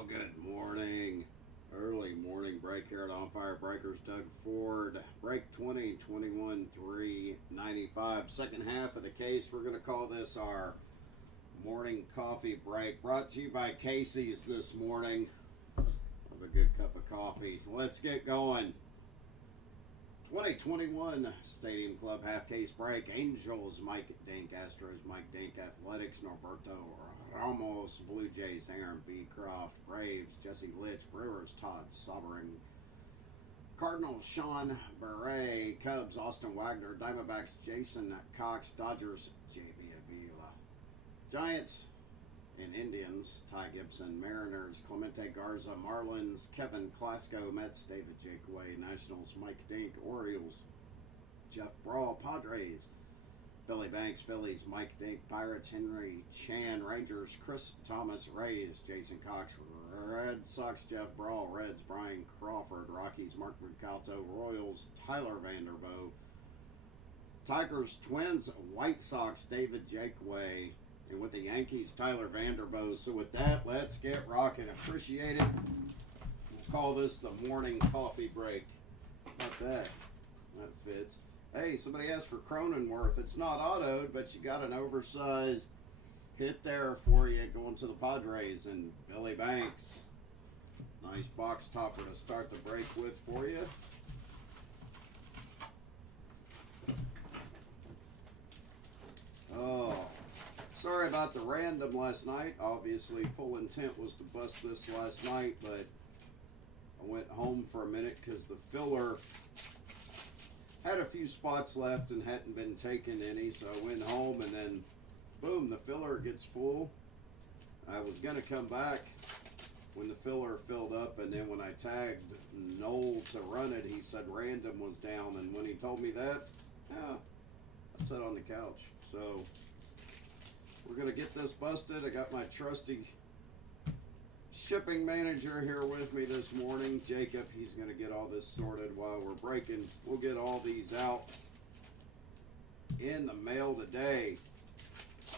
Well, good morning. Early morning break here at On Fire Breakers. Doug Ford. Break 20, 21, 395. Second half of the case. We're going to call this our morning coffee break. Brought to you by Casey's this morning. Have a good cup of coffee. So let's get going. 2021 Stadium Club half case break. Angels, Mike Dink. Astros, Mike Dink. Athletics, Norberto Ramos. Blue Jays, Aaron B. Croft. Braves, Jesse Litch. Brewers, Todd Sobering. Cardinals, Sean Beret. Cubs, Austin Wagner. Diamondbacks, Jason Cox. Dodgers, J.B. Avila. Giants and Indians, Ty Gibson. Mariners, Clemente Garza. Marlins, Kevin Klasko. Mets, David Jakeway. Nationals, Mike Dink. Orioles, Jeff Brawl. Padres, Billy Banks. Phillies, Mike Dink. Pirates, Henry Chan. Rangers, Chris Thomas. Rays, Jason Cox. Red Sox, Jeff Brawl. Reds, Brian Crawford. Rockies, Mark Mercado. Royals, Tyler Vanderboe. Tigers, Twins, White Sox, David Jakeway. And with the Yankees, Tyler Vanderboe. So with that, let's get rocking. Appreciate it. We'll call this the morning coffee break. How about that? That fits. Hey, somebody asked for Cronenworth. It's not autoed, but you got an oversized hit there for you going to the Padres. And Billy Banks. Nice box topper to start the break with for you. Oh. Sorry about the random last night. Obviously, full intent was to bust this last night, but I went home for a minute because the filler had a few spots left and hadn't been taken any, so I went home and then, boom, the filler gets full. I was going to come back when the filler filled up, and then when I tagged Noel to run it, he said random was down, and when he told me that, yeah, I sat on the couch. So we're going to get this busted. I got my trusty shipping manager here with me this morning, Jacob. He's going to get all this sorted while we're breaking. We'll get all these out in the mail today.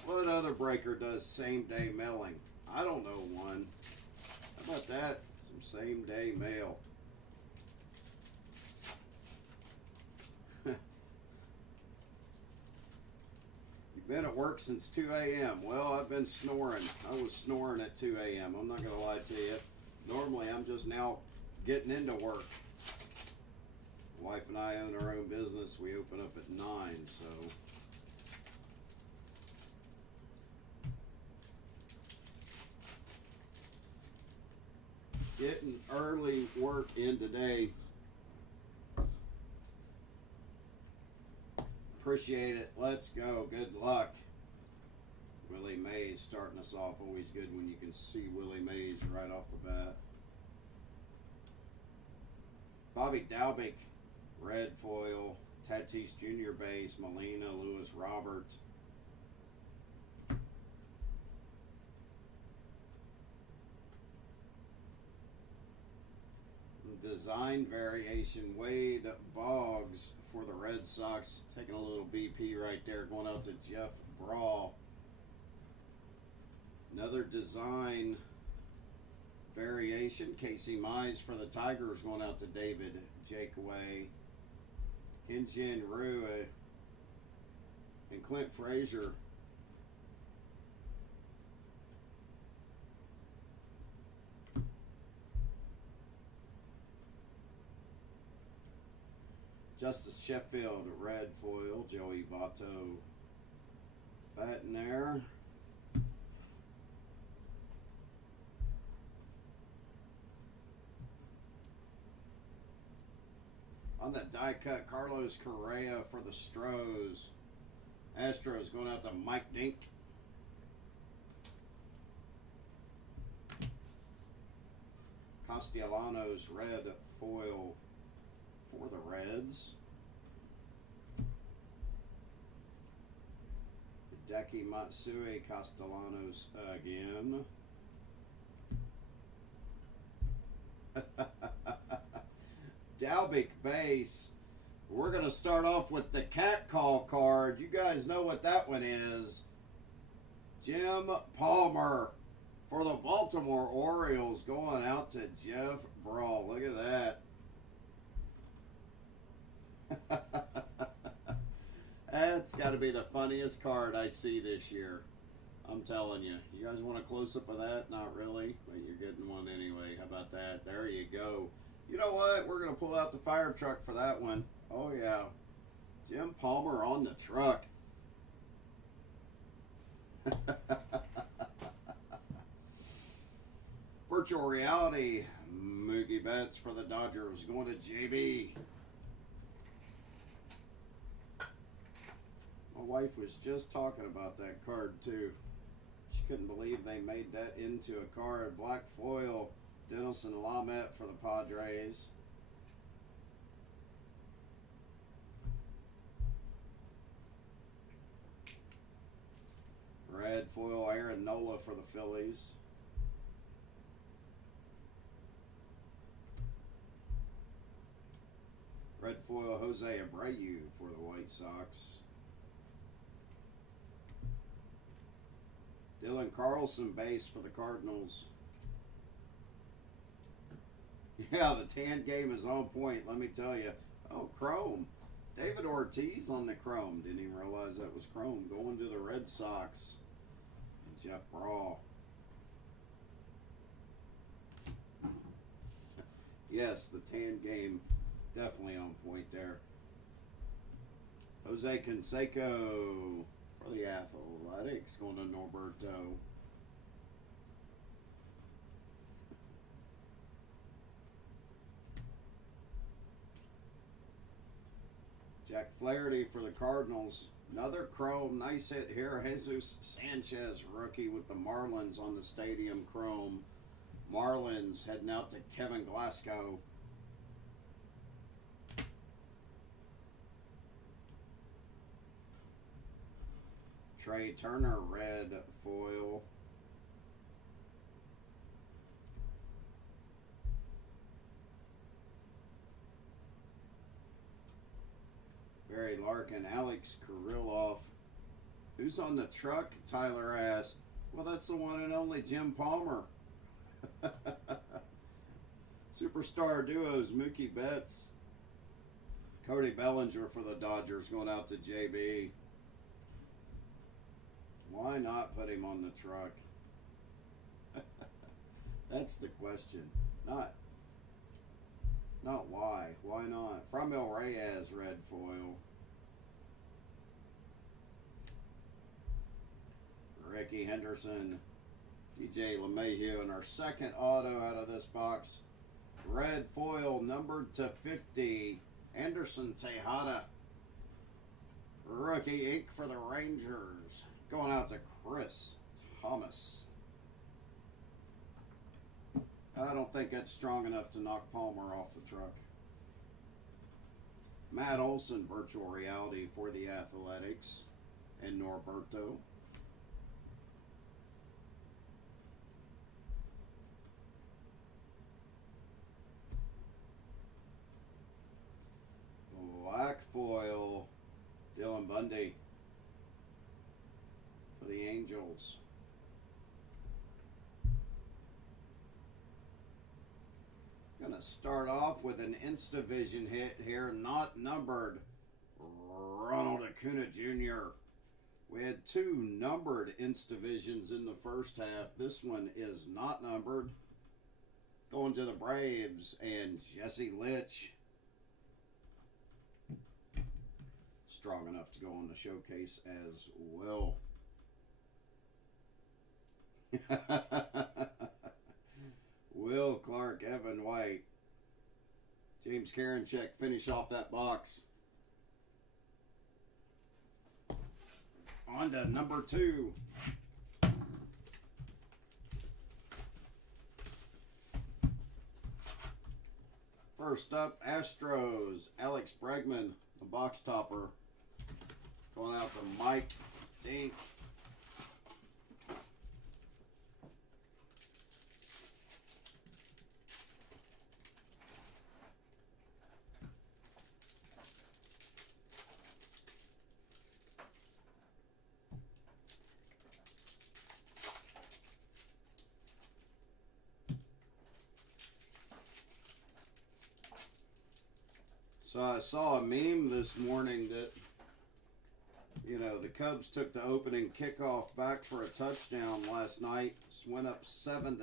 What other breaker does same-day mailing? I don't know one. How about that? Some same-day mail. Been at work since 2 a.m. Well, I've been snoring. I was snoring at 2 a.m. I'm not going to lie to you. Normally, I'm just now getting into work. My wife and I own our own business. We open up at 9, so. Getting early work in today. Appreciate it. Let's go. Good luck. Willie Mays starting us off. Always good when you can see Willie Mays right off the bat. Bobby Dalbec, red foil. Tatis Jr. base. Molina, Lewis Robert. Design variation, Wade Boggs for the Red Sox. Taking a little BP right there, going out to Jeff Brawl. Another design variation, Casey Mize for the Tigers, going out to David Jakeway. Hyun-Jin Ryu and Clint Frazier. Justice Sheffield, red foil. Joey Votto batting there. On that die cut, Carlos Correa for the Astros. Going out to Mike Dink. Castellanos, red foil for the Reds. Hideki Matsui, Castellanos again. Dalbec base. We're going to start off with the cat call card. You guys know what that one is. Jim Palmer For the Baltimore Orioles, going out to Jeff Brawl. Look at that. That's got to be the funniest card I see this year. I'm telling you. You guys want a close-up of that? Not really, but you're getting one anyway. How about that? There you go. You know what? We're going to pull out the fire truck for that one. Oh, yeah. Jim Palmer on the truck. Virtual reality. Mookie Betts for the Dodgers. Going to JB. My wife was just talking about that card, too. She couldn't believe they made that into a card. Black foil. Denelson Lamet for the Padres. Red foil Aaron Nola for the Phillies. Red foil Jose Abreu for the White Sox. Dylan Carlson base for the Cardinals. Yeah, the tan game is on point, let me tell you. Oh, Chrome. David Ortiz on the Chrome. Didn't even realize that was Chrome. Going to the Red Sox. And Jeff Brawl. Yes, the tan game definitely on point there. Jose Canseco for the Athletics. Going to Norberto. Jack Flaherty for the Cardinals. Another Chrome. Nice hit here. Jesus Sanchez, rookie with the Marlins on the Stadium Chrome. Marlins heading out to Kevin Glasgow. Trey Turner, red foil. Barry Larkin, Alex Kirilloff. Who's on the truck? Tyler asked. Well, that's the one and only Jim Palmer. Superstar duos, Mookie Betts. Cody Bellinger for the Dodgers going out to JB. Why not put him on the truck? That's the question. Not why. Why not? Framil Reyes, red foil. Ricky Henderson, DJ LeMahieu, and our second auto out of this box. Red foil, numbered to 50. Anderson Tejada. Rookie ink for the Rangers. Going out to Chris Thomas. I don't think that's strong enough to knock Palmer off the truck. Matt Olson, virtual reality for the Athletics. And Norberto. Black foil, Dylan Bundy for the Angels. Going to start off with an Instavision hit here, not numbered. Ronald Acuna Jr. We had two numbered Instavisions in the first half. This one is not numbered. Going to the Braves and Jesse Litch. Strong enough to go on the showcase as well. Will Clark, Evan White, James Karinchak finish off that box. On to number 2. First up, Astros, Alex Bregman, the box topper. Going out to Mike Dink. So I saw a meme this morning that, you know, the Cubs took the opening kickoff back for a touchdown last night. Went up 7-0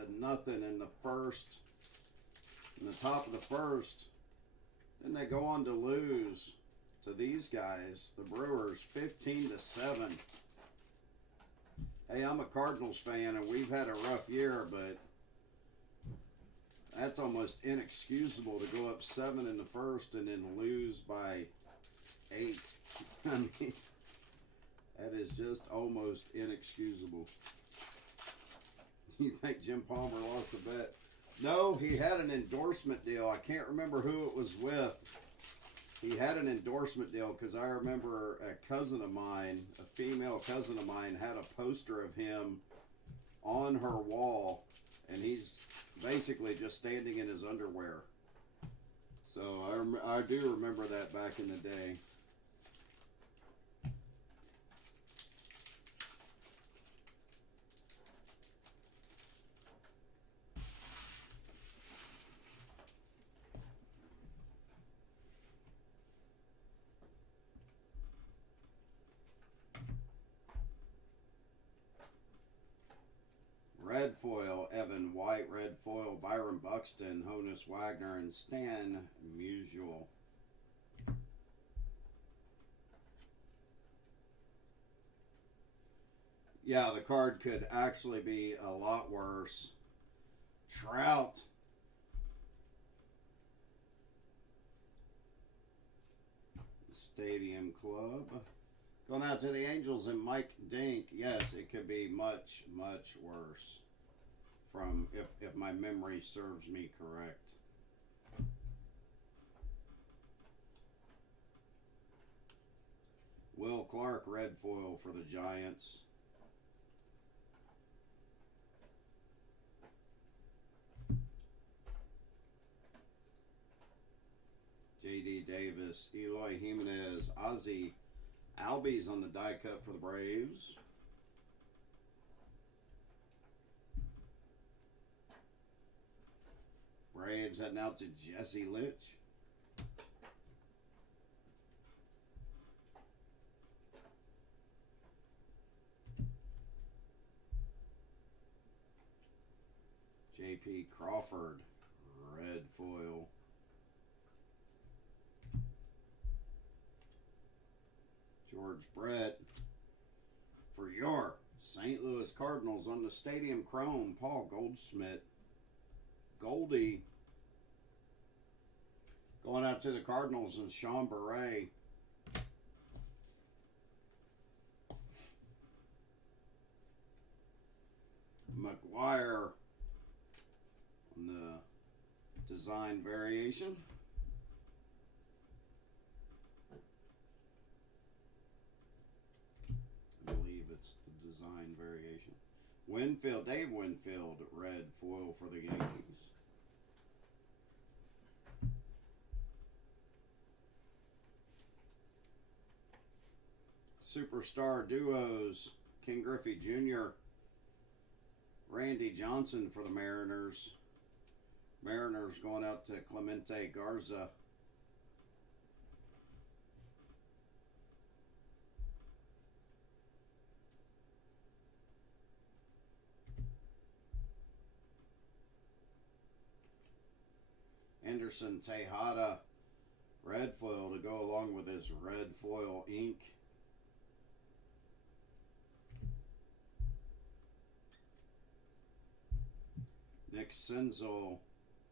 in the first, in the top of the first. Then they go on to lose to these guys, the Brewers, 15-7. Hey, I'm a Cardinals fan, and we've had a rough year, but that's almost inexcusable to go up 7 in the first and then lose by 8. I mean, that is just almost inexcusable. You think Jim Palmer lost a bet? No, he had an endorsement deal. I can't remember who it was with. He had an endorsement deal because I remember a cousin of mine, a female cousin of mine, had a poster of him on her wall, and he's basically just standing in his underwear. So I do remember that back in the day. Red foil, Evan White. Red foil, Byron Buxton, Honus Wagner, and Stan Musial. Yeah, the card could actually be a lot worse. Trout. Stadium Club. Going out to the Angels and Mike Dink. Yes, it could be much, much worse. From if my memory serves me correct. Will Clark, red foil for the Giants. J.D. Davis, Eloy Jimenez, Ozzie Albies on the die cut for the Braves. Braves heading out to Jesse Litch. J.P. Crawford, red foil. George Brett for your St. Louis Cardinals on the Stadium Chrome, Paul Goldschmidt. Goldie going out to the Cardinals and Sean Beret. McGuire on the design variation. I believe it's the design variation. Winfield, Dave Winfield, red foil for the Yankees. Superstar duos, King Griffey Jr., Randy Johnson for the Mariners. Mariners going out to Clemente Garza. Anderson Tejada, red foil to go along with his red foil ink. Nick Senzel,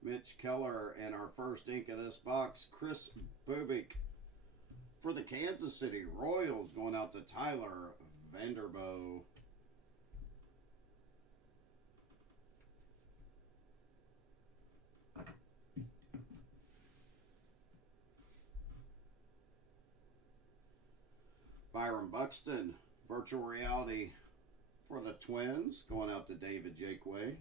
Mitch Keller, and our first ink of this box, Chris Bubik for the Kansas City Royals, going out to Tyler Vanderboe. Byron Buxton, virtual reality for the Twins, going out to David Jakeway.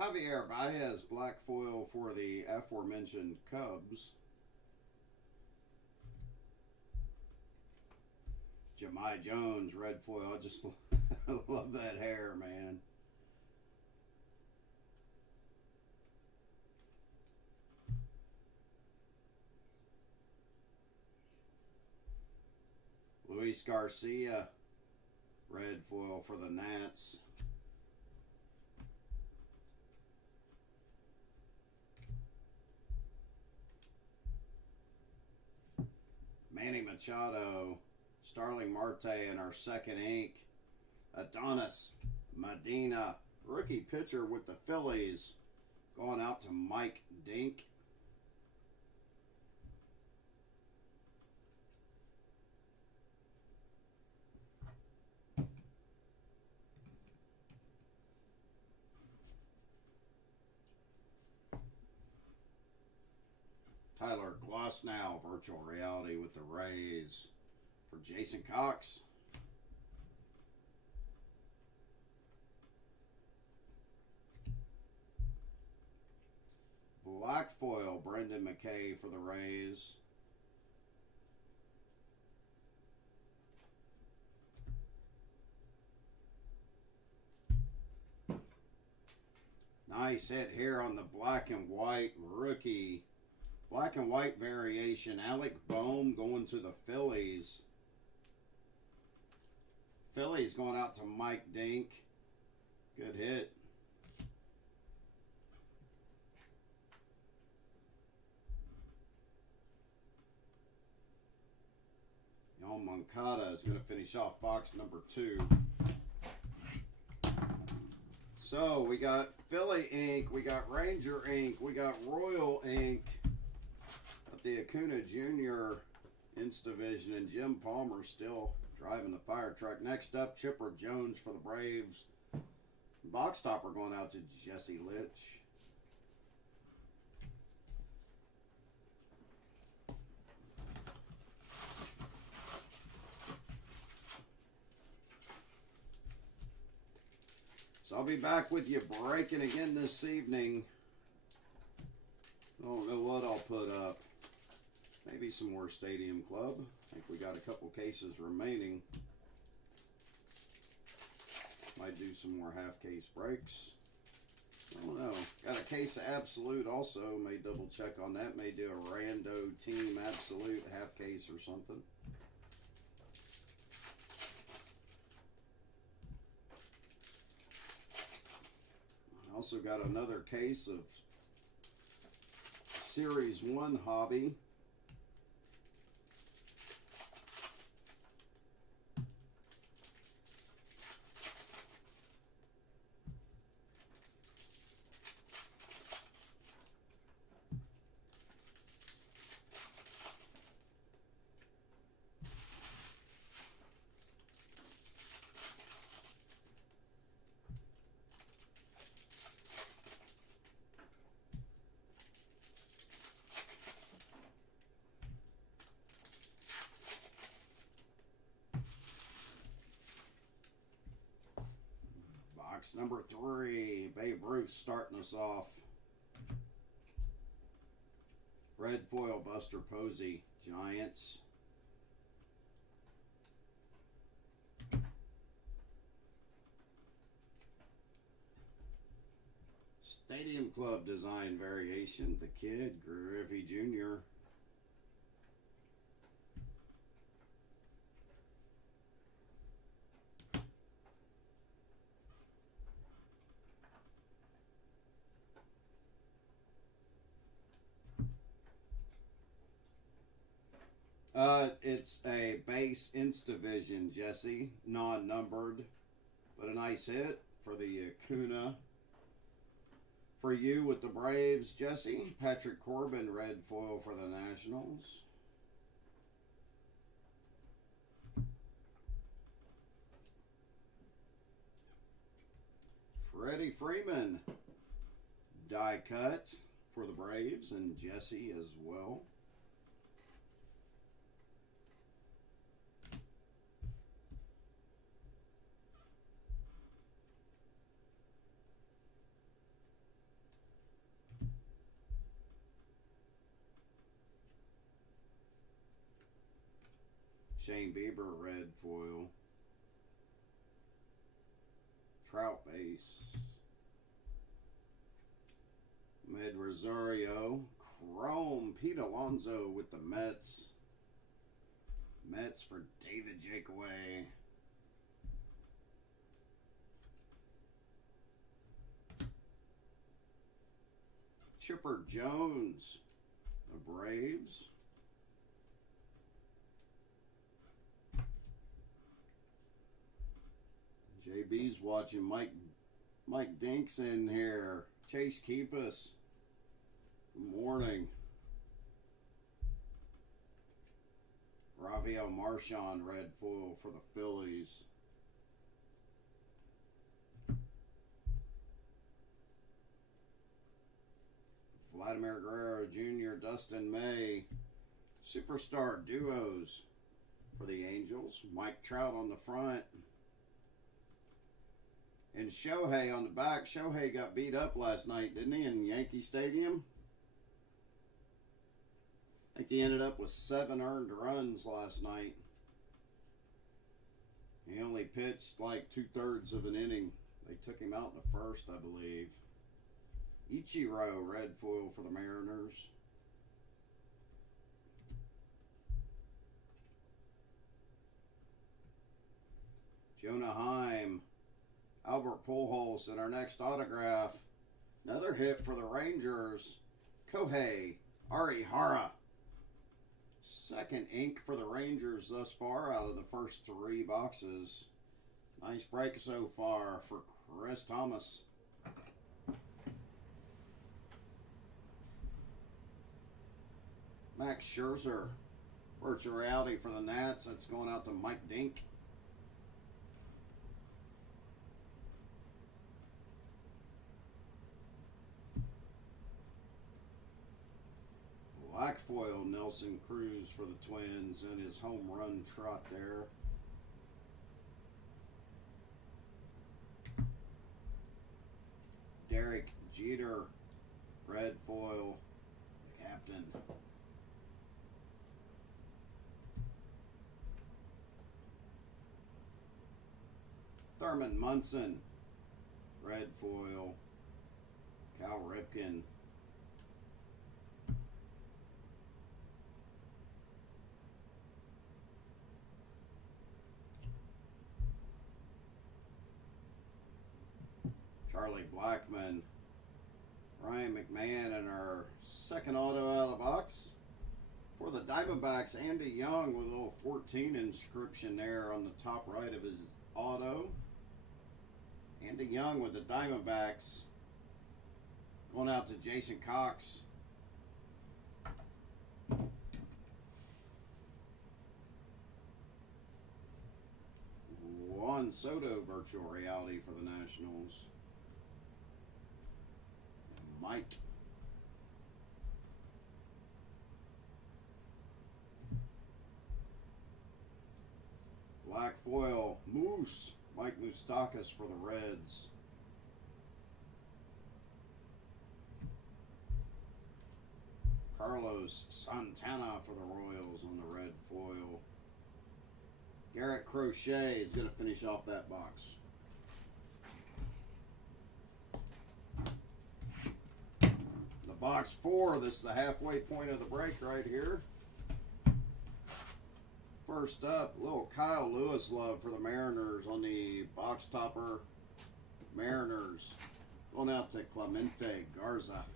Javier Baez, black foil for the aforementioned Cubs. Jahmai Jones, red foil. I just I love that hair, man. Luis Garcia, red foil for the Nats. Manny Machado, Starling Marte in our second ink. Adonis Medina, rookie pitcher with the Phillies, going out to Mike Dink. Tyler Glasnow, virtual reality with the Rays for Jason Cox. Black foil, Brendan McKay for the Rays. Nice hit here on the black and white rookie. Black and white variation. Alec Bohm going to the Phillies. Phillies going out to Mike Dink. Good hit. Yoan Moncada is going to finish off box number 2. So we got Philly ink, we got Ranger ink, we got Royal ink. The Acuna Jr. Insta Division, and Jim Palmer still driving the fire truck. Next up, Chipper Jones for the Braves. Box topper going out to Jesse Litch. So I'll be back with you breaking again this evening. Don't know what I'll put up. Maybe some more Stadium Club. I think we got a couple cases remaining. Might do some more half case breaks. I don't know. Got a case of Absolute also. May double check on that. May do a rando team Absolute half case or something. Also got another case of Series 1 Hobby. Box number 3, Babe Ruth starting us off. Red foil, Buster Posey, Giants. Stadium Club design variation, The Kid, Griffey Jr. It's a base Instavision, Jesse, non-numbered, but a nice hit for the Acuna. For you with the Braves, Jesse, Patrick Corbin, red foil for the Nationals. Freddie Freeman, die cut for the Braves, and Jesse as well. Shane Bieber, red foil. Trout base. Mid Rosario. Chrome. Pete Alonso with the Mets. Mets for David Jakeaway. Chipper Jones. The Braves. JB's watching. Mike Dinks in here. Chase Keepus. Good morning. Rafael Marchand, red foil for the Phillies. Vladimir Guerrero Jr., Dustin May. Superstar duos for the Angels. Mike Trout on the front. And Shohei on the back. Shohei got beat up last night, didn't he, in Yankee Stadium? I think he ended up with 7 earned runs last night. He only pitched like 2/3 of an inning. They took him out in the first, I believe. Ichiro, red foil for the Mariners. Jonah Heim. Albert Pujols in our next autograph. Another hit for the Rangers. Kohei Arihara. Second ink for the Rangers thus far out of the first 3 boxes. Nice break so far for Chris Thomas. Max Scherzer. Virtual reality for the Nats. That's going out to Mike Dink. Black foil Nelson Cruz for the Twins and his home run trot there. Derek Jeter, red foil, the captain. Thurman Munson, red foil, Cal Ripken. Charlie Blackmon, Ryan McMahon in our second auto out of the box. For the Diamondbacks, Andy Young with a little 14 inscription there on the top right of his auto. Andy Young with the Diamondbacks. Going out to Jason Cox. Juan Soto virtual reality for the Nationals. Mike. Black foil Moose. Mike Moustakas for the Reds. Carlos Santana for the Royals on the red foil. Garrett Crochet is going to finish off that box. Box 4, this is the halfway point of the break right here. First up, little Kyle Lewis love for the Mariners on the box topper. Mariners. Going out to Clemente Garza.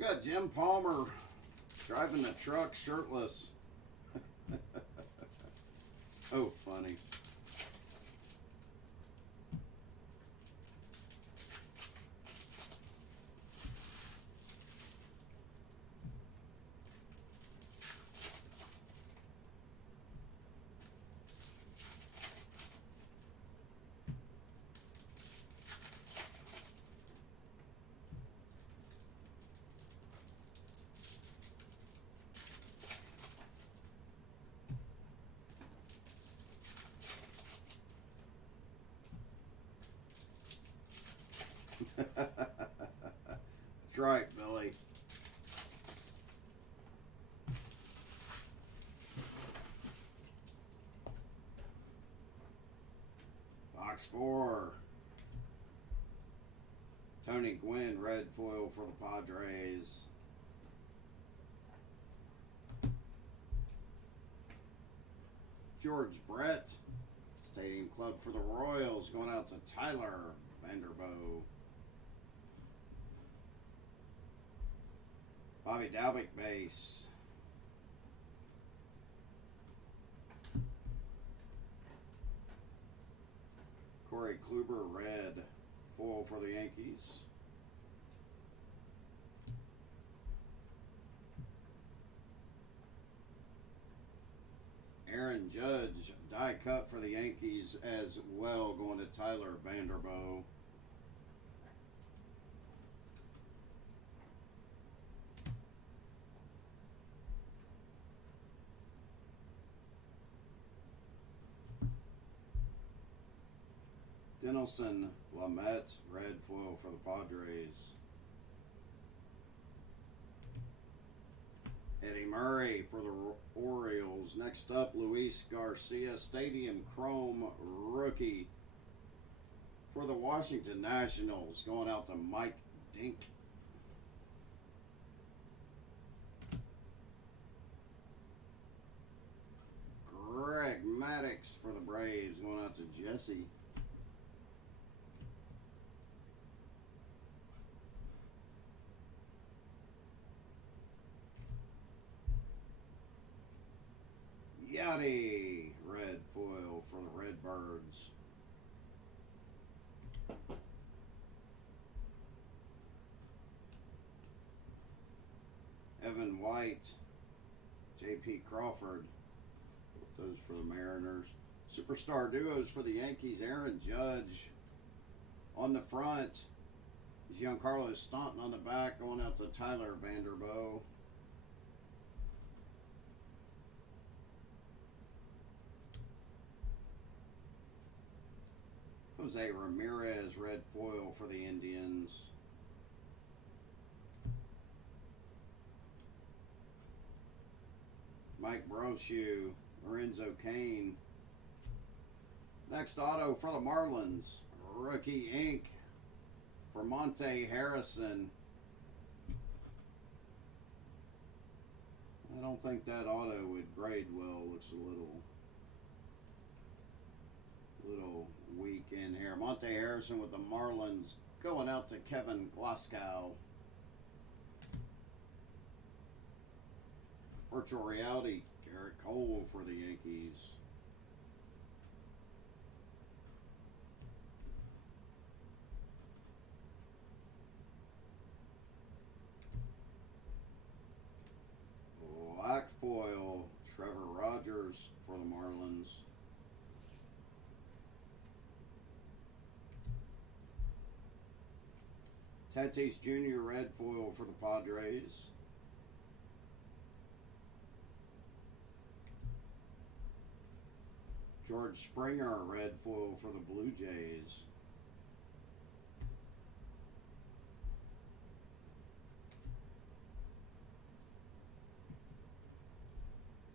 Got Jim Palmer driving the truck shirtless. Oh, funny. That's right, Billy. Box 4. Tony Gwynn, red foil for the Padres. George Brett, Stadium Club for the Royals, going out to Tyler Vanderboe. Bobby Dalbec base. Corey Kluber, red foil for the Yankees. Aaron Judge, die cut for the Yankees as well, going to Tyler Vanderboe. Dinelson Lamet, red foil for the Padres. Eddie Murray for the Orioles. Next up, Luis Garcia, Stadium Chrome rookie for the Washington Nationals, going out to Mike Dink. Greg Maddux for the Braves, going out to Jesse. Yachty, red foil for the Redbirds. Evan White, J.P. Crawford, those for the Mariners. Superstar duos for the Yankees, Aaron Judge on the front. Giancarlo Stanton on the back, going out to Tyler Vanderboe. Jose Ramirez, red foil for the Indians. Mike Brochu, Lorenzo Cain. Next auto for the Marlins, rookie ink for Monte Harrison. I don't think that auto would grade well. Looks a little weak in here. Monte Harrison with the Marlins, going out to Kevin Glasgow. Virtual reality, Garrett Cole for the Yankees. Black foil, Trevor Rogers for the Marlins. Tatis Jr. red foil for the Padres. George Springer red foil for the Blue Jays.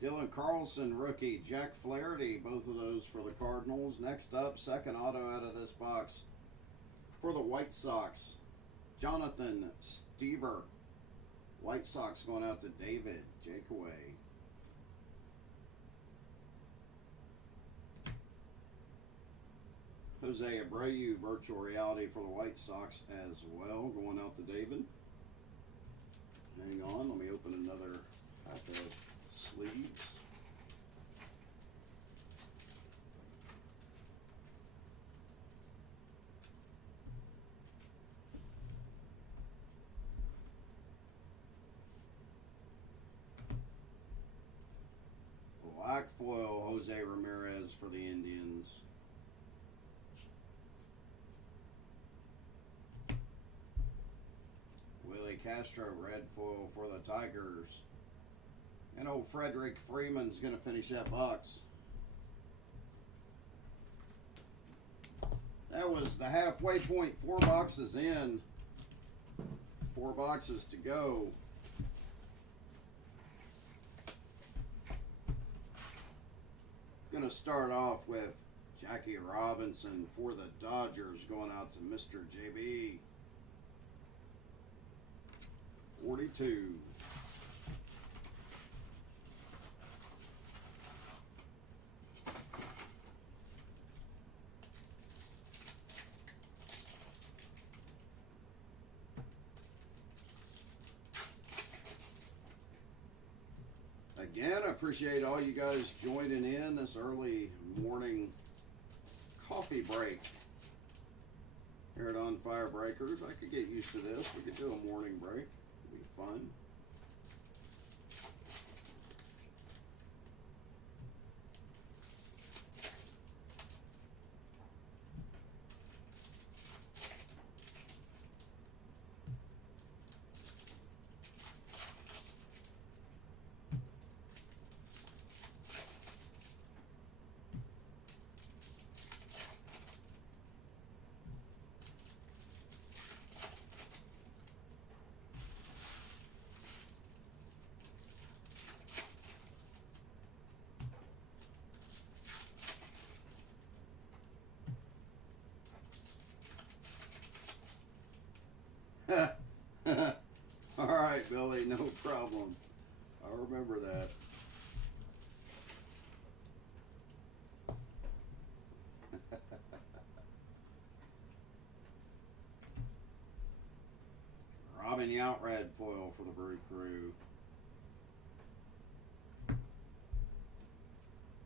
Dylan Carlson rookie, Jack Flaherty, both of those for the Cardinals. Next up, second auto out of this box for the White Sox, Jonathan Stever. White Sox going out to David Jakeaway. Jose Abreu, virtual reality for the White Sox as well, going out to David. Hang on, let me open another pack of sleeves. Black foil, Jose Ramirez for the Indians. Willie Castro, red foil for the Tigers. And old Frederick Freeman's going to finish that box. That was the halfway point. 4 boxes in. 4 boxes to go. Going to start off with Jackie Robinson for the Dodgers, going out to Mr. JB. 42. Again, I appreciate all you guys joining in this early morning coffee break here at On Fire Breakers. I could get used to this. We could do a morning break. It'd be fun. All right, Billy, no problem. I remember that. Robin Yount red foil for the Brew Crew.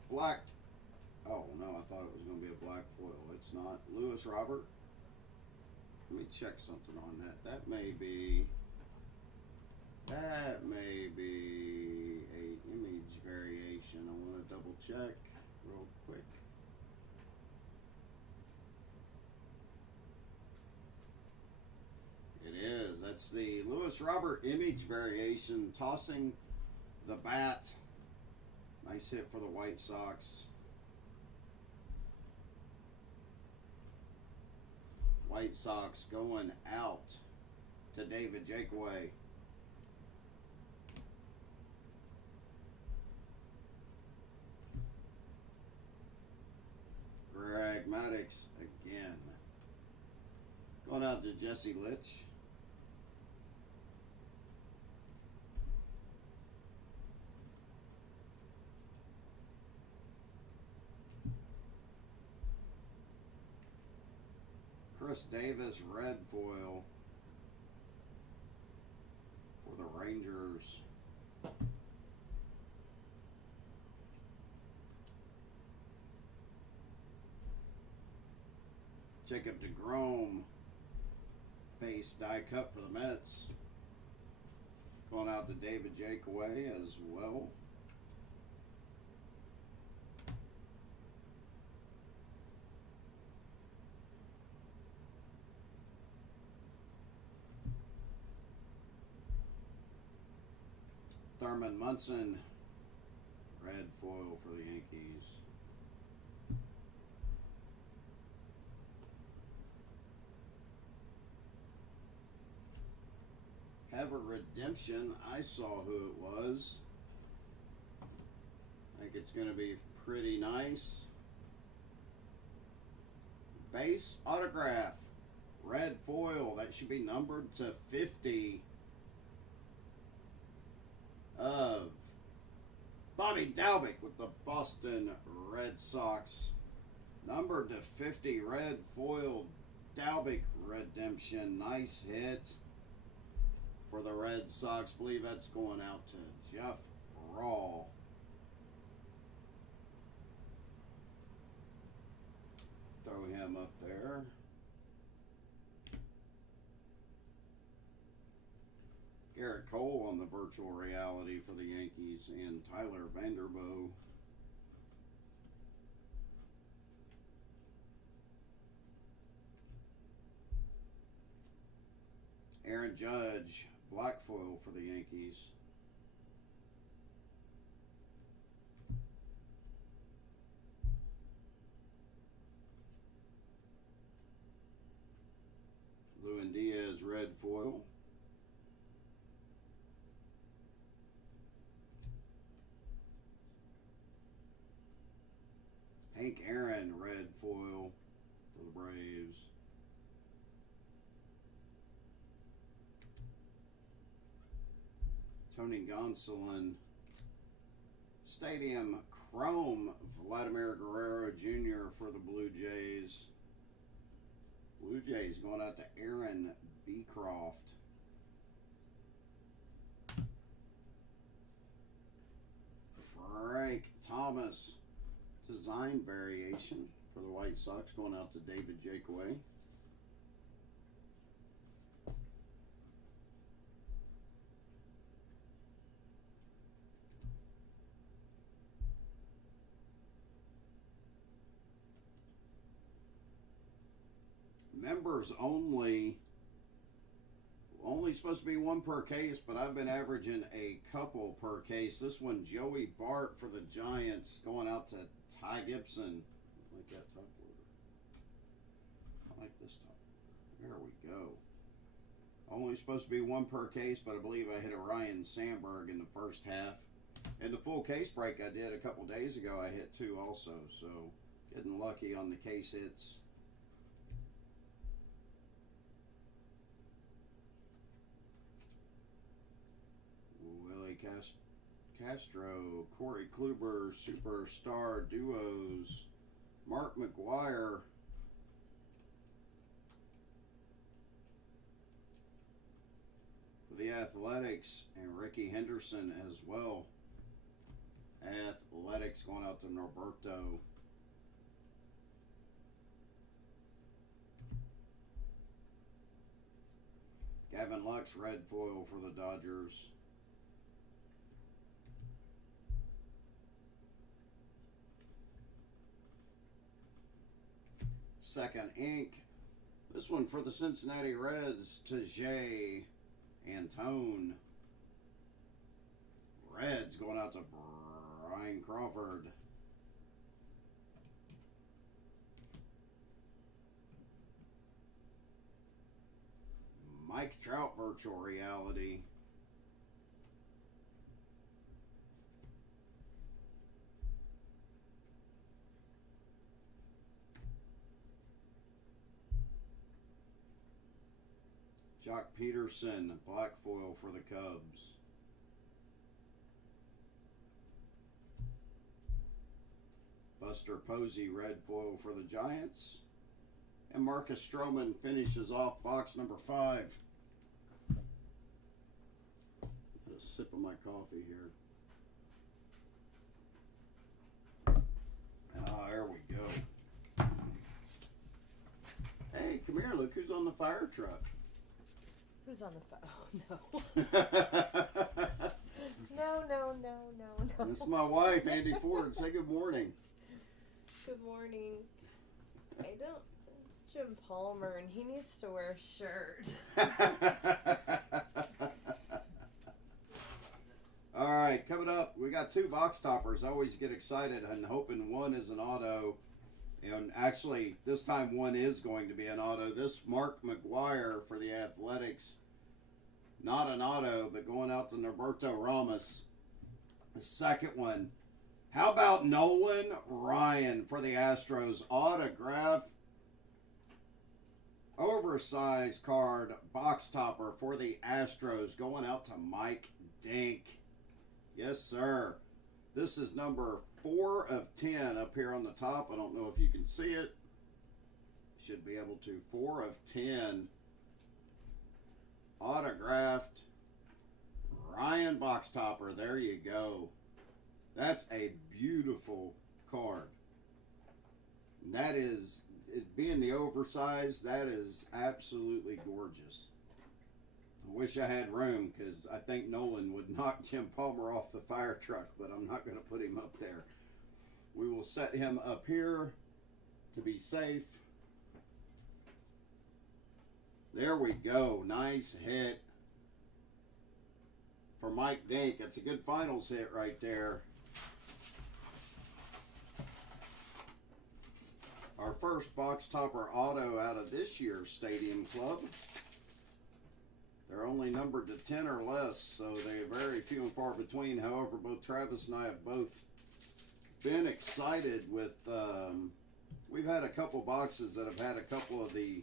Black. Oh, no, I thought it was going to be a black foil. It's not. Lewis Robert. Let me check something on that. That may be a image variation. I want to double check real quick. It is. That's the Lewis Robert image variation, tossing the bat. Nice hit for the White Sox. White Sox going out to David Jakeway. Greg Maddux again. Going out to Jesse Litch. Chris Davis red foil for the Rangers. Jacob deGrom base die cut for the Mets. Going out to David Jakeway as well. Thurman Munson, red foil for the Yankees. Have a redemption. I saw who it was. I think it's going to be pretty nice. Base autograph, red foil. That should be numbered to 50. Of Bobby Dalbec with the Boston Red Sox. Numbered to 50, red foil Dalbec redemption. Nice hit for the Red Sox. I believe that's going out to Jeff Raw. Throw him up there. Garrett Cole on the virtual reality for the Yankees, and Tyler Vanderboe. Aaron Judge, black foil for the Yankees. red foil. Hank Aaron, red foil for the Braves. Tony Gonsolin, Stadium Chrome, Vladimir Guerrero Jr. for the Blue Jays. Blue Jays going out to Aaron Beecroft. Frank Thomas, design variation for the White Sox going out to David Jakeway. Members only supposed to be one per case, but I've been averaging a couple per case. This one, Joey Bart for the Giants, going out to Ty Gibson. I like that top order. I like this top. There we go. Only supposed to be one per case, but I believe I hit a Ryan Sandberg in the first half. And the full case break I did a couple days ago, I hit 2 also. So getting lucky on the case hits. Willie Castro, Corey Kluber, Superstar Duos, Mark McGwire, for the Athletics, and Ricky Henderson as well. Athletics going out to Norberto. Gavin Lux, red foil for the Dodgers. Second ink. This one for the Cincinnati Reds, Tajay Antone. Reds going out to Brian Crawford. Mike Trout, virtual reality. Jock Peterson, black foil for the Cubs. Buster Posey, red foil for the Giants. And Marcus Stroman finishes off box number 5. Get a sip of my coffee here. Ah, there we go. Hey, come here. Look who's on the fire truck. Who's on the phone? Oh, no. No. This is my wife, Andy Ford. Say good morning. Good morning. It's Jim Palmer, and he needs to wear a shirt. All right, coming up, we got 2 box toppers. I always get excited and hoping one is an auto. And actually, this time one is going to be an auto. This Mark McGwire for the Athletics. Not an auto, but going out to Norberto Ramos. The second one. How about Nolan Ryan for the Astros? Autograph. Oversized card. Box topper for the Astros. Going out to Mike Dink. Yes, sir. This is number 4 of 10 up here on the top. I don't know if you can see it. Should be able to. 4 of 10. Autographed. Ryan box topper. There you go. That's a beautiful card. And that is, it being the oversized, that is absolutely gorgeous. I wish I had room because I think Nolan would knock Jim Palmer off the fire truck, but I'm not going to put him up there. We will set him up here to be safe. There we go. Nice hit for Mike Dink. It's a good finals hit right there. Our first box topper auto out of this year's Stadium Club. They're only numbered to 10 or less, so they're very few and far between. However, both Travis and I have both been excited with, we've had a couple boxes that have had a couple of the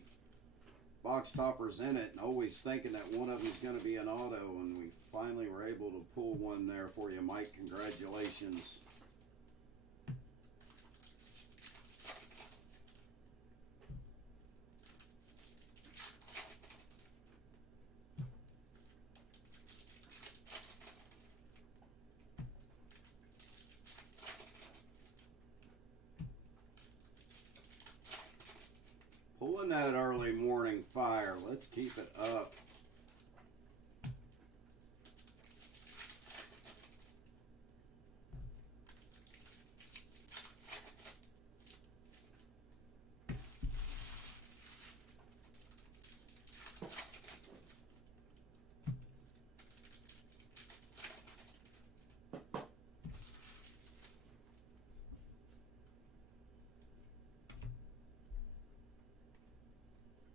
box toppers in it, and always thinking that one of them is going to be an auto, and we finally were able to pull one there for you, Mike. Congratulations. Pulling that early morning fire. Let's keep it up.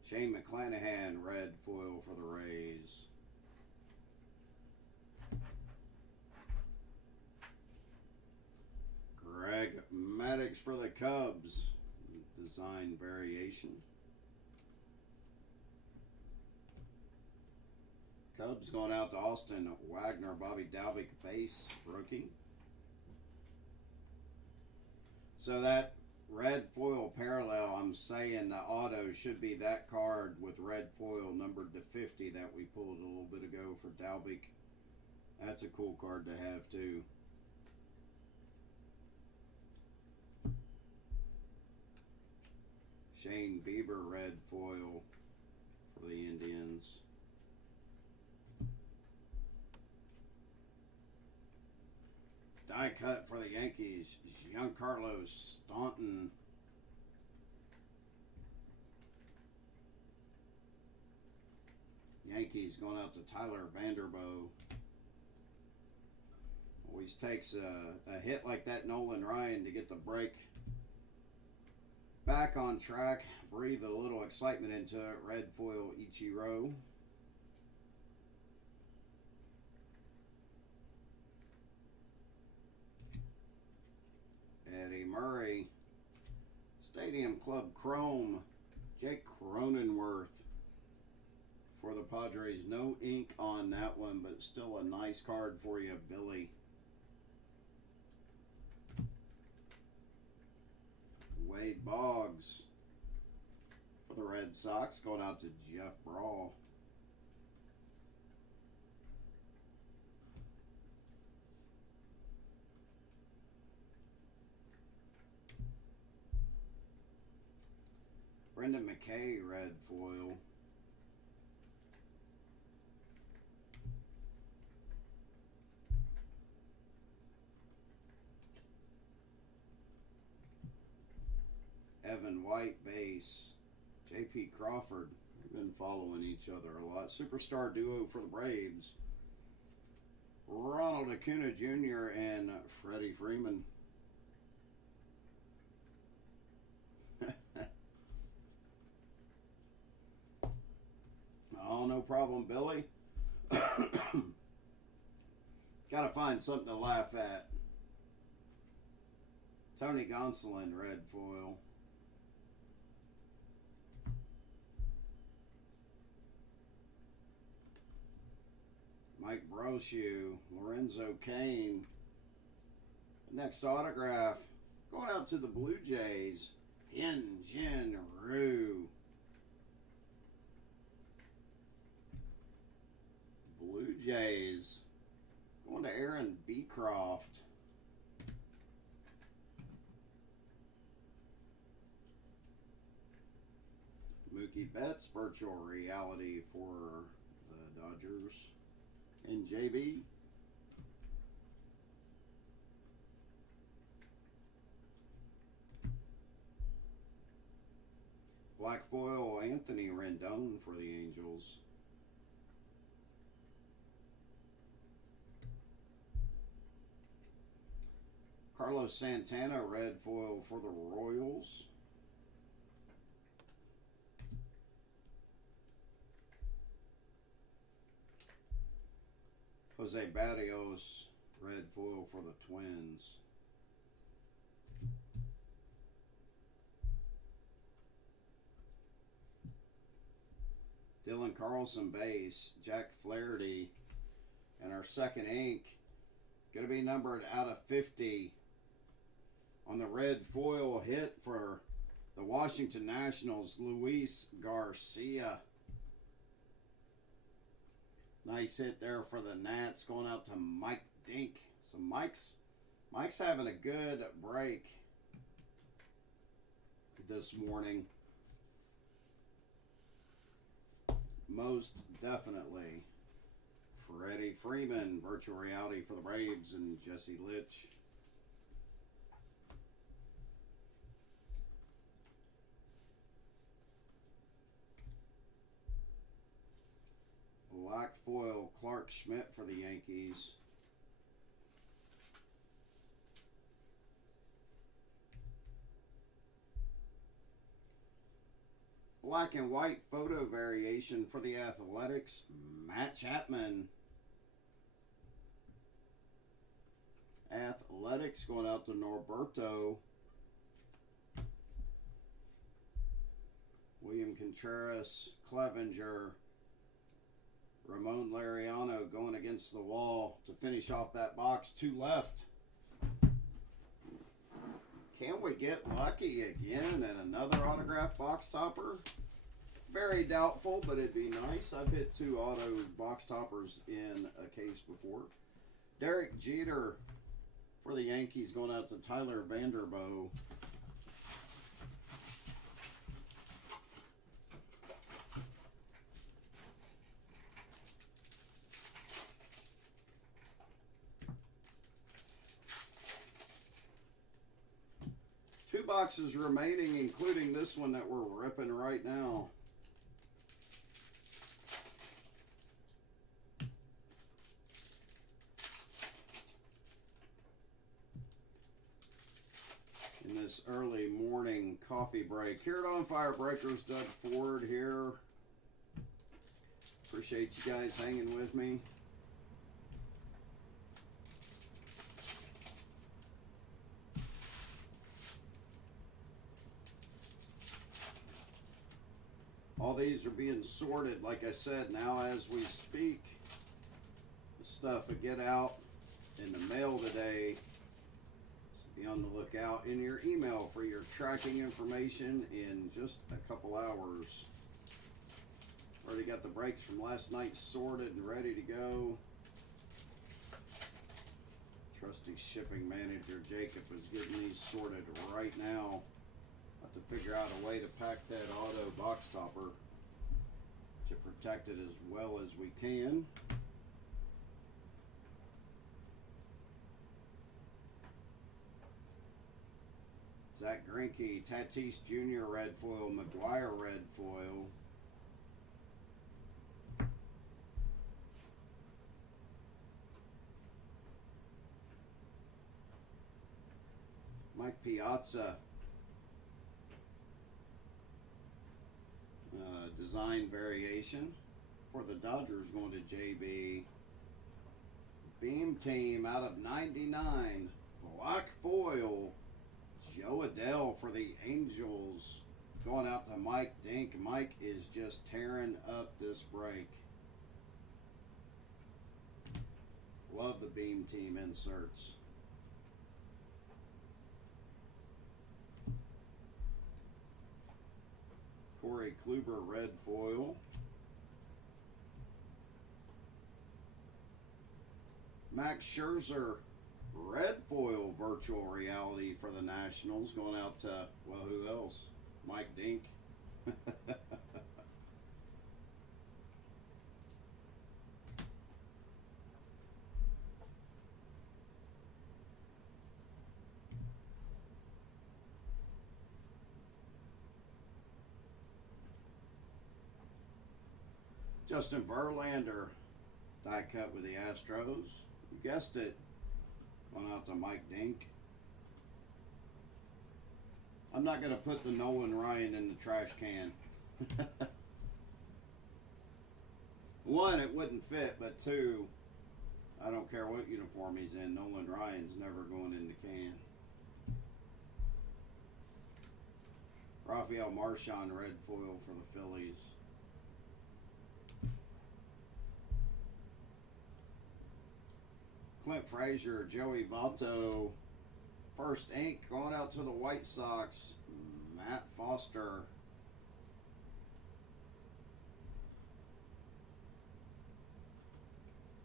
Shane McClanahan, red foil for the Rays. Greg Maddux for the Cubs. Design variation. Cubs going out to Austin Wagner, Bobby Dalbec base rookie. So that red foil parallel, I'm saying the auto should be that card with red foil numbered to 50 that we pulled a little bit ago for Dalbec. That's a cool card to have too. Shane Bieber red foil for the Indians. Die cut for the Yankees, Giancarlo Stanton. Yankees going out to Tyler Vanderboe. Always takes a hit like that, Nolan Ryan, to get the break back on track. Breathe a little excitement into it. Red foil Ichiro. Eddie Murray. Stadium Club Chrome. Jake Cronenworth for the Padres. No ink on that one, but still a nice card for you, Billy. Wade Boggs for the Red Sox. Going out to Jeff Brawl. Brendan McKay, red foil. Evan White, base. J.P. Crawford. We've been following each other a lot. Superstar duo for the Braves. Ronald Acuna Jr. and Freddie Freeman. Oh, no problem, Billy. Gotta find something to laugh at. Tony Gonsolin, red foil. Mike Brochu, Lorenzo Cain. Next autograph, going out to the Blue Jays, Hyun Jin Ryu. Blue Jays, going to Aaron Beecroft. Mookie Betts, virtual reality for the Dodgers. And JB. Black foil Anthony Rendon for the Angels. Carlos Santana, red foil for the Royals. Jose Barrios, red foil for the Twins. Dylan Carlson base, Jack Flaherty, and our second ink going to be numbered out of 50 on the red foil hit for the Washington Nationals, Luis Garcia. Nice hit there for the Nats, going out to Mike Dink. So Mike's having a good break this morning. Most definitely. Freddie Freeman, virtual reality for the Braves, and Jesse Litch. Black foil, Clark Schmidt for the Yankees. Black and white photo variation for the Athletics, Matt Chapman. Athletics going out to Norberto. William Contreras, Clevenger, Ramon Laureano going against the wall to finish off that box. 2 left. Can we get lucky again and another autograph box topper? Very doubtful, but it'd be nice. I've hit 2 auto box toppers in a case before. Derek Jeter for the Yankees going out to Tyler Vanderboe. Two boxes remaining, including this one that we're ripping right now. In this early morning coffee break. Here at On Fire Breakers, Doug Ford here. Appreciate you guys hanging with me. All these are being sorted, like I said, now as we speak. The stuff will get out in the mail today. So be on the lookout in your email for your tracking information in just a couple hours. Already got the breaks from last night sorted and ready to go. Trusty shipping manager Jacob is getting these sorted right now. Have to figure out a way to pack that auto box topper to protect it as well as we can. Zach Greinke, Tatis Jr. red foil, McGuire red foil. Mike Piazza. Design variation for the Dodgers going to JB. Beam Team out of 99. Black foil. Joe Adele for the Angels. Going out to Mike Dink. Mike is just tearing up this break. Love the Beam Team inserts. Corey Kluber red foil. Max Scherzer red foil virtual reality for the Nationals. Going out to, well, who else? Mike Dink. Justin Verlander, die cut with the Astros. You guessed it. Going out to Mike Dink. I'm not going to put the Nolan Ryan in the trash can. One, it wouldn't fit, but two, I don't care what uniform he's in. Nolan Ryan's never going in the can. Rafael Marchand, red foil for the Phillies. Clint Frazier, Joey Votto, first ink going out to the White Sox. Matt Foster.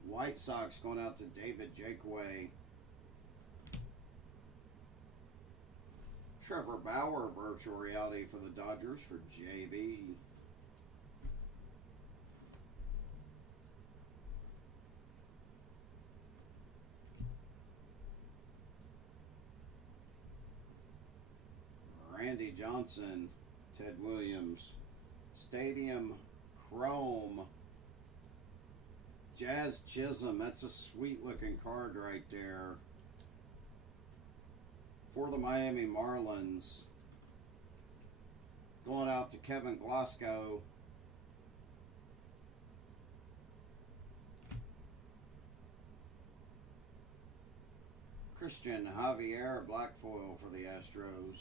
White Sox going out to David Jakeway. Trevor Bauer, virtual reality for the Dodgers for JV. Randy Johnson, Ted Williams, Stadium Chrome, Jazz Chisholm. That's a sweet looking card right there for the Miami Marlins. Going out to Kevin Glasgow. Christian Javier, black foil for the Astros.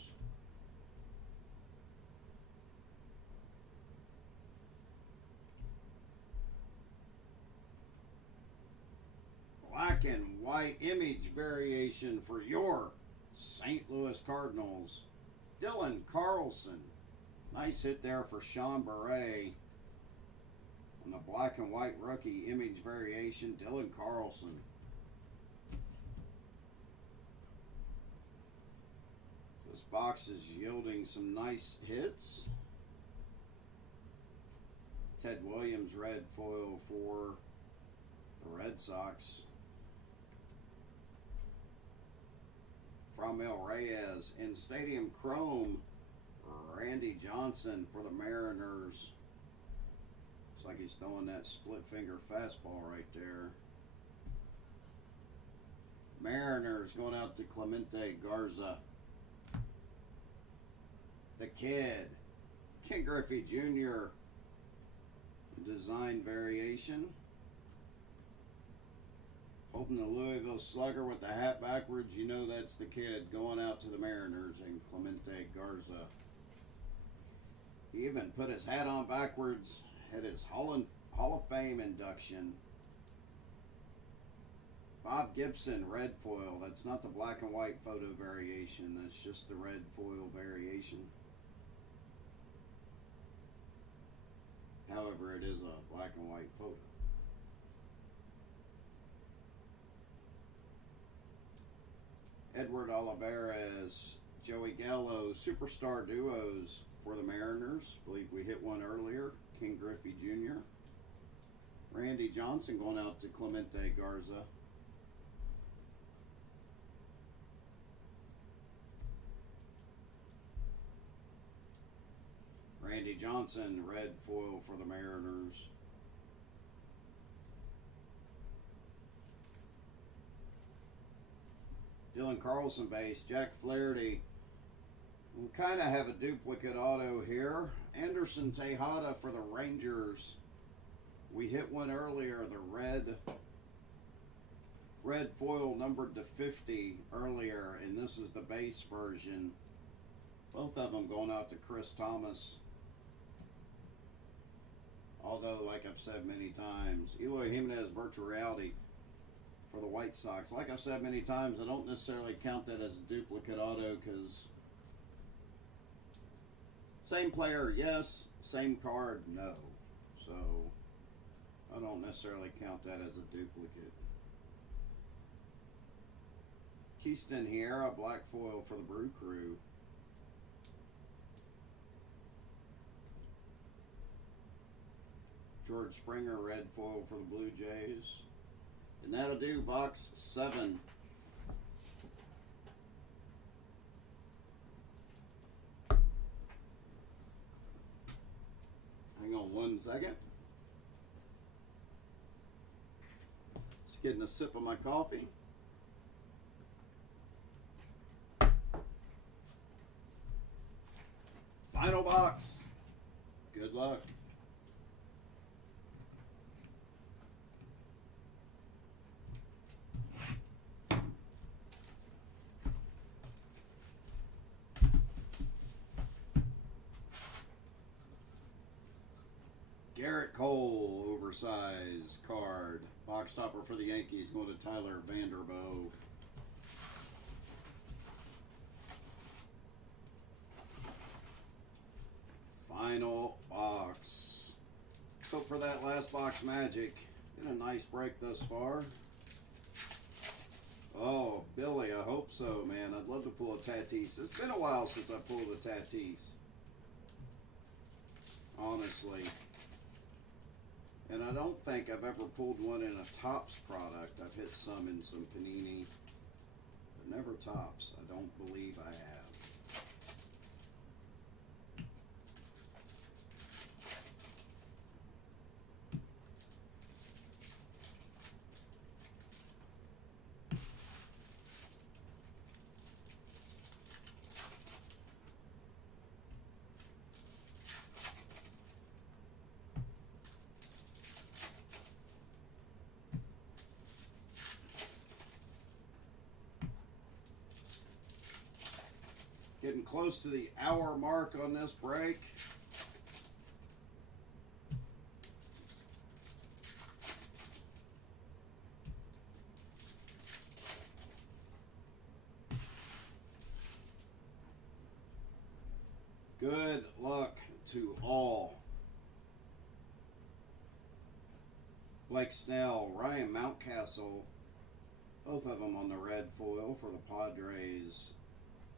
Black and white image variation for your St. Louis Cardinals. Dylan Carlson. Nice hit there for Sean Beret. On the black and white rookie image variation, Dylan Carlson. This box is yielding some nice hits. Ted Williams, red foil for the Red Sox. Framil Reyes in Stadium Chrome, Randy Johnson for the Mariners. Looks like he's throwing that split finger fastball right there. Mariners going out to Clemente Garza. The Kid, Ken Griffey Jr. design variation. Holding the Louisville Slugger with the hat backwards, you know that's the Kid going out to the Mariners and Clemente Garza. He even put his hat on backwards at his Hall of Fame induction. Bob Gibson, red foil. That's not the black and white photo variation, that's just the red foil variation. However, it is a black and white photo. Edward Olivares, Joey Gallo, Superstar Duos for the Mariners. I believe we hit one earlier. King Griffey Jr. Randy Johnson going out to Clemente Garza. Randy Johnson, red foil for the Mariners. Dylan Carlson base, Jack Flaherty. We kind of have a duplicate auto here. Anderson Tejada for the Rangers. We hit one earlier, the red foil numbered to 50 earlier, and this is the base version. Both of them going out to Chris Thomas. Although, like I've said many times, Eloy Jimenez virtual reality for the White Sox. Like I've said many times, I don't necessarily count that as a duplicate auto because same player, yes. Same card, no. So I don't necessarily count that as a duplicate. Keyston Hiera, black foil for the Brew Crew. George Springer, red foil for the Blue Jays. And that'll do box 7. Hang on one second. Just getting a sip of my coffee. Final box. Good luck. Garrett Cole, oversized card. Box topper for the Yankees going to Tyler Vanderbilt. Final box. Hope for that last box magic. Been a nice break thus far. Oh, Billy, I hope so, man. I'd love to pull a Tatis. It's been a while since I pulled a Tatis. Honestly. And I don't think I've ever pulled one in a Topps product. I've hit some in some Panini, but never Topps. I don't believe I have. Getting close to the hour mark on this break. Good luck to all. Blake Snell, Ryan Mountcastle, both of them on the red foil for the Padres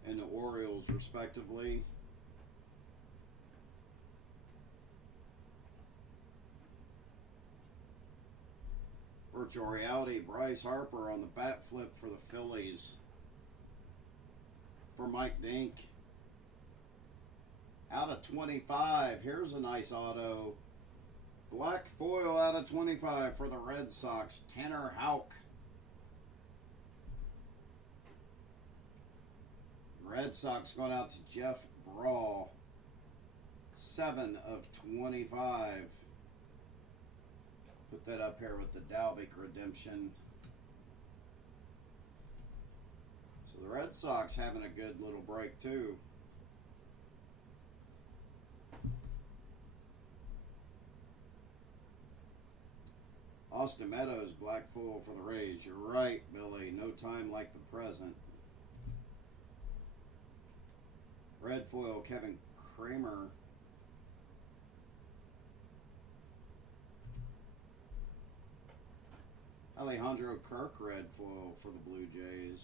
and the Orioles, respectively. Virtual reality, Bryce Harper on the bat flip for the Phillies. For Mike Dink. Out of 25, here's a nice auto. Black foil out of 25 for the Red Sox, Tanner Houck. Red Sox going out to Jeff Brawl. 7 of 25. Put that up here with the Dalvik redemption. So the Red Sox having a good little break too. Austin Meadows, black foil for the Rays. You're right, Billy. No time like the present. Red foil, Kevin Kramer. Alejandro Kirk, red foil for the Blue Jays.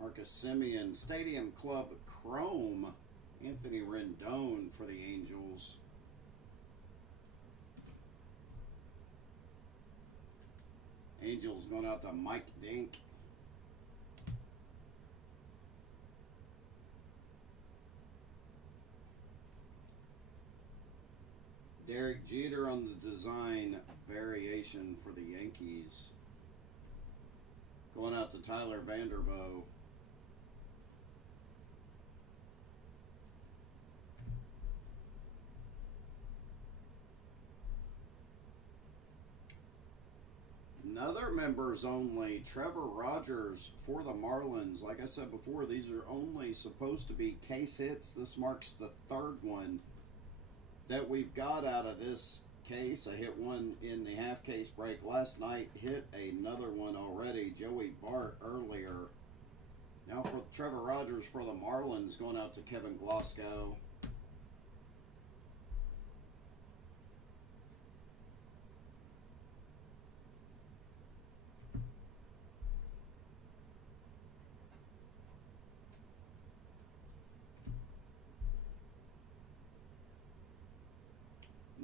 Marcus Semien, Stadium Club Chrome. Anthony Rendon for the Angels. Angels going out to Mike Dink. Derek Jeter on the design variation for the Yankees. Going out to Tyler Vanderbilt. Another members only, Trevor Rogers for the Marlins. Like I said before, these are only supposed to be case hits. This marks the third one that we've got out of this case. I hit one in the half case break last night, hit another one already, Joey Bart earlier. Now for Trevor Rogers for the Marlins, going out to Kevin Glasgow.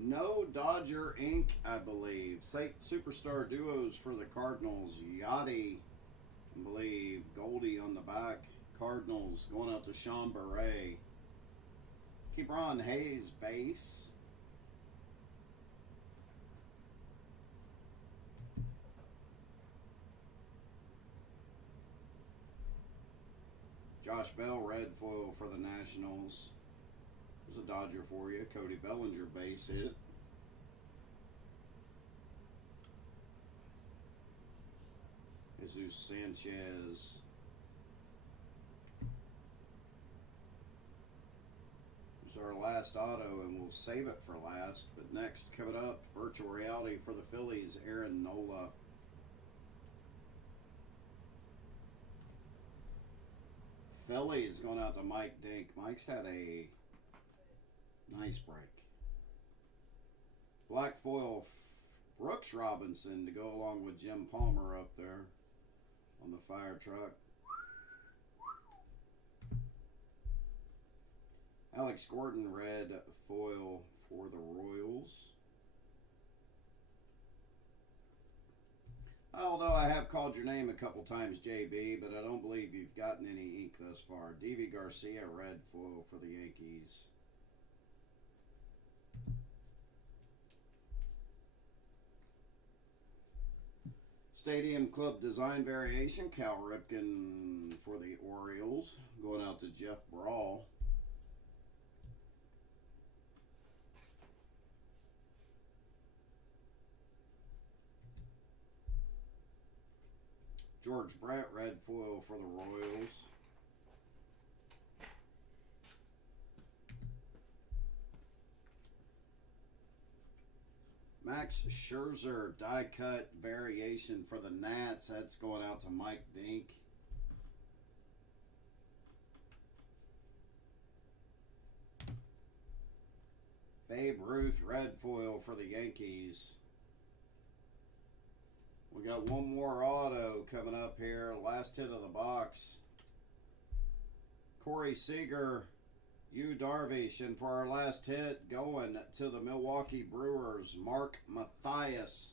No Dodger Inc., I believe. Superstar duos for the Cardinals. Yachty, I believe. Goldie on the back. Cardinals going out to Sean Beret. Ke'Bryan Hayes, base. Josh Bell, red foil for the Nationals. There's a Dodger for you. Cody Bellinger, base hit. Jesus Sanchez. It's our last auto, and we'll save it for last. But next, coming up, virtual reality for the Phillies, Aaron Nola. Phillies going out to Mike Dink. Mike's had a nice break. Black foil Brooks Robinson to go along with Jim Palmer up there on the fire truck. Alex Gordon red foil for the Royals. Although I have called your name a couple times, JB, but I don't believe you've gotten any ink thus far. Deivi Garcia red foil for the Yankees. Stadium Club Design Variation, Cal Ripken for the Orioles. Going out to Jeff Brawl. George Brett, red foil for the Royals. Max Scherzer, die cut variation for the Nats. That's going out to Mike Dink. Babe Ruth, red foil for the Yankees. We got one more auto coming up here. Last hit of the box. Corey Seager, Yu Darvish, and for our last hit, going to the Milwaukee Brewers, Mark Mathias.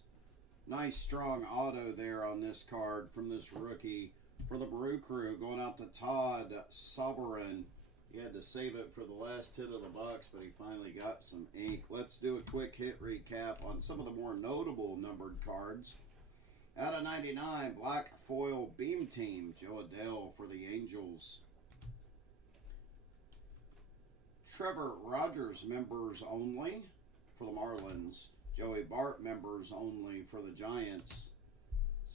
Nice strong auto there on this card from this rookie for the Brew Crew. Going out to Todd Soberin. He had to save it for the last hit of the box, but he finally got some ink. Let's do a quick hit recap on some of the more notable numbered cards. Out of 99, black foil beam team, Joe Adele for the Angels. Trevor Rogers members only for the Marlins. Joey Bart members only for the Giants.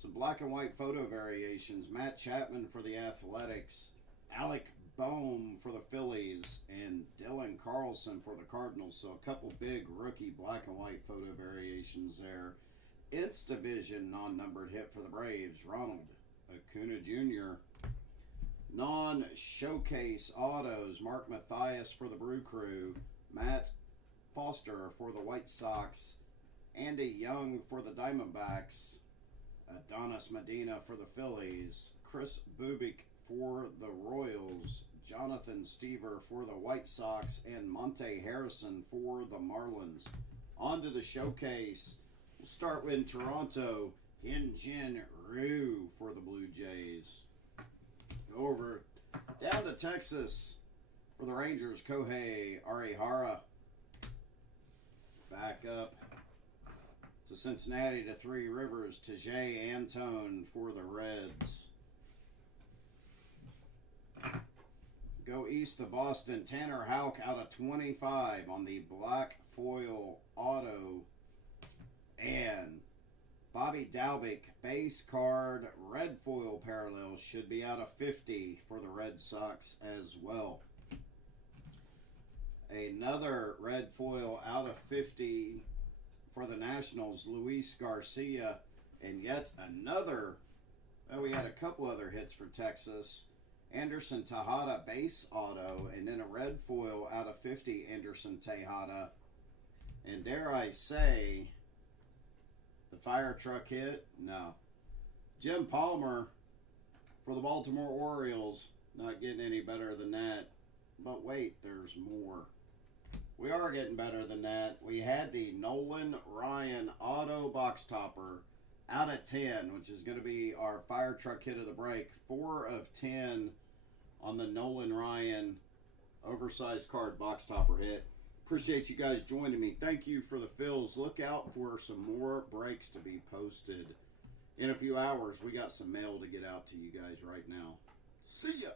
Some black and white photo variations. Matt Chapman for the Athletics. Alec Bohm for the Phillies. And Dylan Carlson for the Cardinals. So a couple big rookie black and white photo variations there. Insta-Vision non-numbered hit for the Braves, Ronald Acuna Jr. Non-showcase autos, Mark Mathias for the Brew Crew, Matt Foster for the White Sox, Andy Young for the Diamondbacks, Adonis Medina for the Phillies, Chris Bubik for the Royals, Jonathan Stever for the White Sox, and Monte Harrison for the Marlins. On to the showcase. We'll start with Toronto, Hyun-Jin Ryu for the Blue Jays. Over down to Texas for the Rangers, Kohei Arihara. Back up to Cincinnati to Three Rivers, Tejay Antone for the Reds. Go east to Boston, Tanner Houck out of 25 on the black foil auto. And Bobby Dalbec, base card, red foil parallel, should be out of 50 for the Red Sox as well. Another red foil out of 50 for the Nationals, Luis Garcia. And yet another, well, we had a couple other hits for Texas. Anderson Tejada, base auto, and then a red foil out of 50, Anderson Tejada. And dare I say, the fire truck hit? No. Jim Palmer for the Baltimore Orioles. Not getting any better than that. But wait, there's more. We are getting better than that. We had the Nolan Ryan auto box topper out of 10, which is going to be our fire truck hit of the break. 4 of 10 on the Nolan Ryan oversized card box topper hit. Appreciate you guys joining me. Thank you for the fills. Look out for some more breaks to be posted in a few hours. We got some mail to get out to you guys right now. See ya.